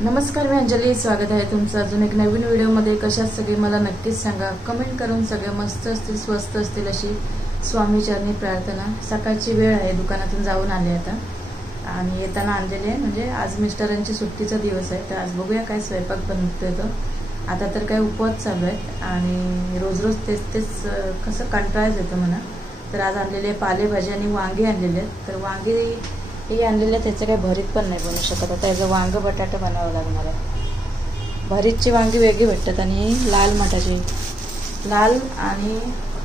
नमस्कार, मी अंजली. स्वागत आहे तुमचं अजून एक नवीन व्हिडिओमध्ये. कशात सगळे मला नक्कीच सांगा. कमेंट करून सगळे मस्त असतील, स्वस्त असतील अशी स्वामीचरणी प्रार्थना. सकाळची वेळ आहे, दुकानातून जाऊन आले आता आणि येताना आणलेले आहे. म्हणजे आज मिस्टरांची सुट्टीचा दिवस आहे, तर आज बघूया काय स्वयंपाक बनवतोय तो. आता तर काय उपवास चालू आहे आणि रोज रोज तेच कसं कंटाळाच येतो म्हणा. तर आज आणलेले पालेभाजी आणि वांगे आणलेले आहेत. तर वांगे हे आणलेलं त्याचं काही भरीत पण नाही बनवू शकत. आता याचं वांगं बटाटा बनावं लागणार आहे. भरीतची वांगी वेगळी भेटतात आणि लाल मटाची, लाल आणि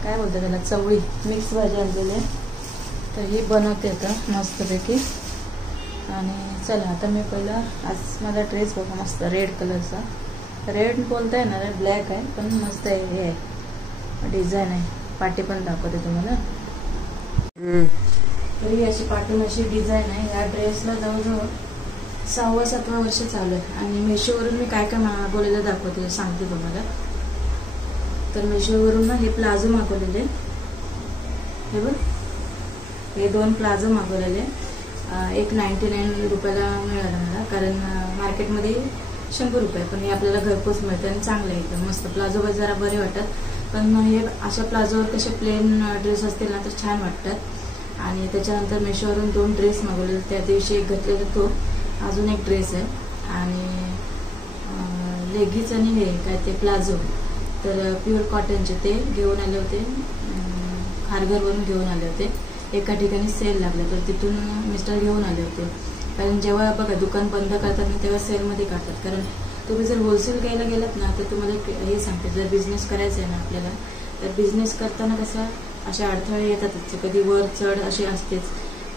काय बोलतात त्याला, चवळी मिक्स भाजी आणलेली आहे. तर ही बनवते आता मस्तपैकी. आणि चला आता मी पहिला, आज माझा ड्रेस बघा मस्त रेड कलरचा. रेड बोलता येणार आहे, ब्लॅक आहे पण मस्त आहे. हे आहे डिझाईन आहे, पाटी पण दाखवते तुम्हाला. तरी अशी पाठून अशी डिझाईन आहे. ह्या ड्रेसला जवळजवळ 6-7 वर्ष चालू आहे. आणि मेशोवरून मी काय काय मागवलेलं दाखवते, सांगते तुम्हाला. तर मेशोवरून ना हे प्लाझो मागवलेले, हे बघ, हे 2 प्लाझो मागवलेले. एक 99 रुपयाला मिळालं मला, कारण मार्केटमध्ये 100 रुपये, पण हे आपल्याला घरपोच मिळतं आणि चांगलं आहे एकदम मस्त. प्लाझो जरा बरे वाटतात, पण हे अशा प्लाझोवर कसे प्लेन ड्रेस असतील ना तर छान वाटतात. आणि त्याच्यानंतर मेशोवरून 2 ड्रेस मागवलेले. त्या दिवशी एक घातलेला तो, अजून एक ड्रेस आहे आणि लेगीज आणि हे काय ते प्लाझो, तर प्युअर कॉटनचे ते घेऊन आले होते. खारघरवरून घेऊन आले होते. एका ठिकाणी सेल लागला तर तिथून मिस्टर घेऊन आले होते. कारण जेव्हा बघा दुकान बंद करतात ना तेव्हा सेलमध्ये काढतात. कारण तुम्ही जर होलसेल घ्यायला गेलात ना तर तुम्हाला हे सांगते, जर बिझनेस करायचा आहे ना आपल्याला, तर बिझनेस करताना कसं असे अडथळे येतातच, कधी वर चढ अशी असतेच.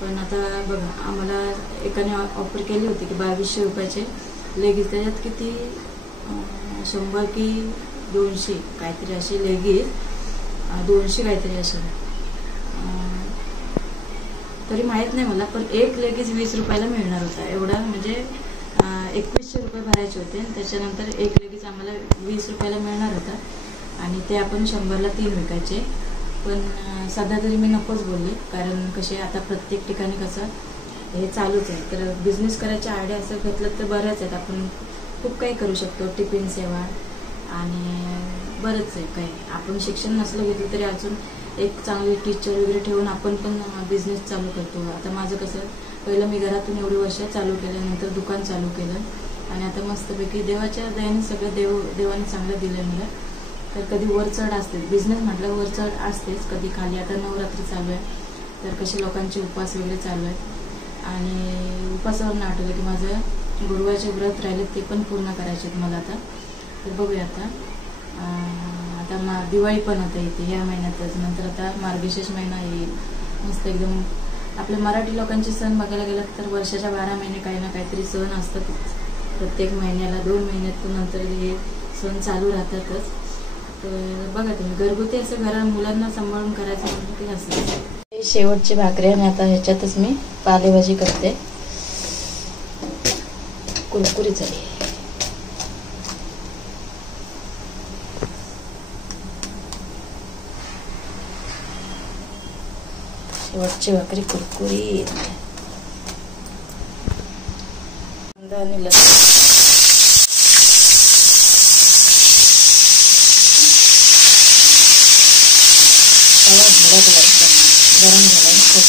पण आता बघा, आम्हाला एकाने ऑफर केली होती की 2200 रुपयाचे लेगीज, त्याच्यात किती 100 की 200 काहीतरी अशी लेगीज, 200 काहीतरी असे, तरी माहीत नाही मला. पण एक लेगीज 20 रुपयाला मिळणार होता. एवढा म्हणजे 2100 रुपये भरायचे होते. त्याच्यानंतर एक लेगीज आम्हाला 20 रुपयाला मिळणार होता आणि ते आपण 100ला 3 विकायचे. पण सध्या तरी मी नकोच बोलले, कारण कसे आता प्रत्येक ठिकाणी कसं हे चालूच आहे. तर बिझनेस करायच्या आयडिया असं घेतलं तर बऱ्याच आहेत. आपण खूप काही करू शकतो, टिफिन सेवा आणि बरंच आहे काही. आपण शिक्षण नसलं घेतलं तरी अजून एक चांगले टीचर वगैरे ठेवून आपण पण बिझनेस चालू करतो. आता माझं कसं, पहिलं मी घरातून एवढी वर्ष चालू केलं, नंतर दुकान चालू केलं आणि आता मस्तपैकी देवाच्या दयाने सगळं देवाने चांगलं दिलं आहे मला. तर कधी वर चढ असते, बिझनेस म्हटलं वर चढ असतेच, कधी खाली. आता नवरात्री चालू आहे तर कसे लोकांचे उपवास वगैरे चालू आहेत आणि उपवासावरून आठवलं की माझं गुरुवारचे व्रत राहिले ते पण पूर्ण करायचे आहेत मला आता. तर बघूया आता. आता दिवाळी पण आता येते या महिन्यातच, नंतर आता मार्गशीर्ष महिना येईल. मस्त एकदम आपल्या मराठी लोकांचे सण बघायला गेलं तर वर्षाच्या 12 महिने काही ना काहीतरी सण असतात. प्रत्येक महिन्याला 2 महिन्यातून नंतर हे सण चालू राहतातच. तर बघा तुम्ही, घरगुती असं घरा मुलांना सांभाळून करायचं म्हणजे ते असं. शेवटची भाकरी आणि आता ह्याच्यातच मी पालेभाजी करते. कुरकुरी झाली. शेवटची भाकरी कुरकुरी आणि लसूण. गरम झाला ना खूप.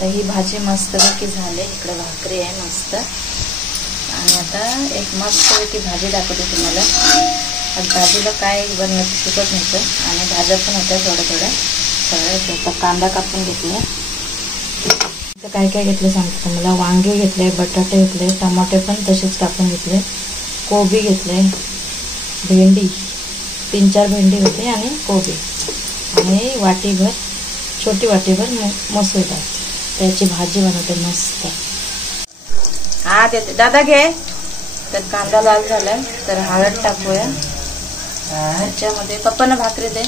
तर ही भाजी मस्तपैकी झाली. इकडे भाकरी आहे मस्त. आणि आता एक मस्तपैकी भाजी दाखवते तुम्हाला. आज भाजीला काय बनवायचं चुकत नव्हतं आणि भाज्या पण होत्या थोड्या सगळ्या. आता कांदा कापून घेतला. इथं काय काय घेतलं सांगतो तुम्हाला. वांगे घेतले, बटाटे घेतले, टमाटे पण तसेच कापून घेतले, कोबी घेतले, भेंडी 3-4 भेंडी होते आणि कोबी आणि वाटीभर छोटी वाटीभर मसूर डाळ. त्याची भाजी बनवते मस्त. हा देते दादा घे. तर कांदा लाल झाला तर हळद टाकूया. ह्याच्यामध्ये पप्पांना भाकरी दे,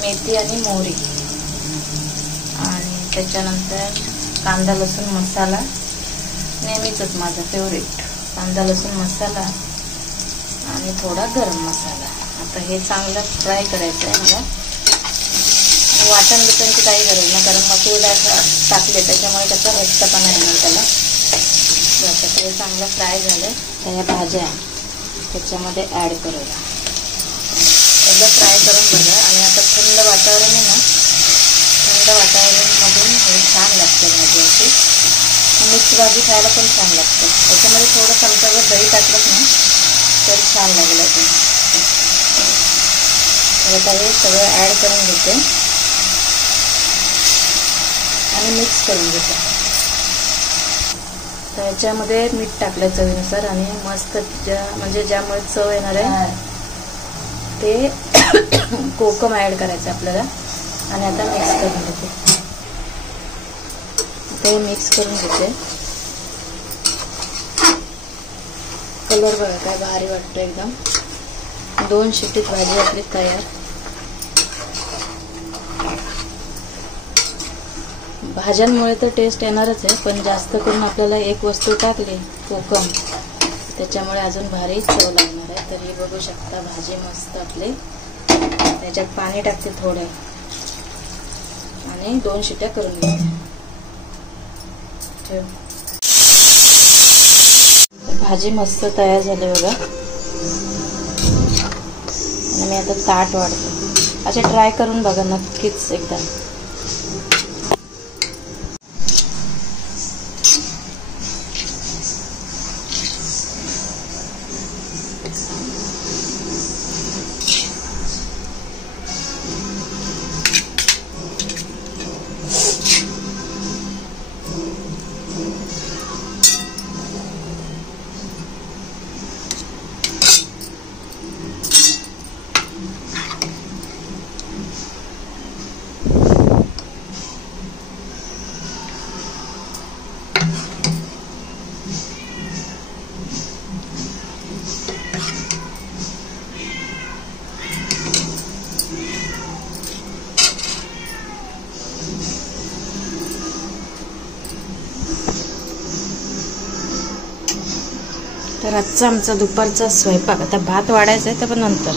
मेथी आणि मोहरी आणि त्याच्यानंतर कांदा लसूण मसाला, नेहमीच माझा फेवरेट कांदा लसूण मसाला आणि थोडा गरम मसाला. आता हे चांगलं फ्राय करायचं आहे मला. वाटण बिटणची काही गरज नाही कारण मसूर डाळ टाकले त्याच्यामुळे त्याचा रस्तापणा येणार त्याला. आता हे चांगलं फ्राय झालं तर या भाज्या त्याच्यामध्ये ॲड करूया. एकदा फ्राय करून बघा. आणि आता थंड वातावरण आहे ना, थंड वातावरणमधून हे छान लागते भाजी अशी. मिक्स भाजी खायला पण छान लागते. त्याच्यामध्ये थोडं चमचाभर दही टाकलं ना तर छान लागलं ते. आता हे सगळं ॲड करून घेते आणि मिक्स करून घेते. तर याच्यामध्ये मीठ टाकलं चवीनुसार आणि मस्त म्हणजे ज्यामुळे चव येणार आहे ते कोकम ॲड करायचं आपल्याला. आणि आता मिक्स करून घेते. ते मिक्स करून घेते. कलर बघा काय भारी वाटतं एकदम. 2 शिट्टीत भाजी आपली तयार. भाज्यांमुळे तर टेस्ट येणारच आहे पण जास्त करून आपल्याला एक वस्तू टाकली कोकम त्याच्यामुळे अजून भारी चव लागणार आहे. तर हे बघू शकता भाजी मस्त आपली. त्याच्यात पाणी टाकते थोडं आणि 2 शिट्ट्या करून घेते. भाजी मस्त तयार झाली बघा. आणि मी आता ताट वाढते. अच्छा ट्राय करून बघा नक्कीच एकदा. तर आजचा आमचा दुपारचा स्वयंपाक. आता भात वाढायचा आहे तर पण नंतर.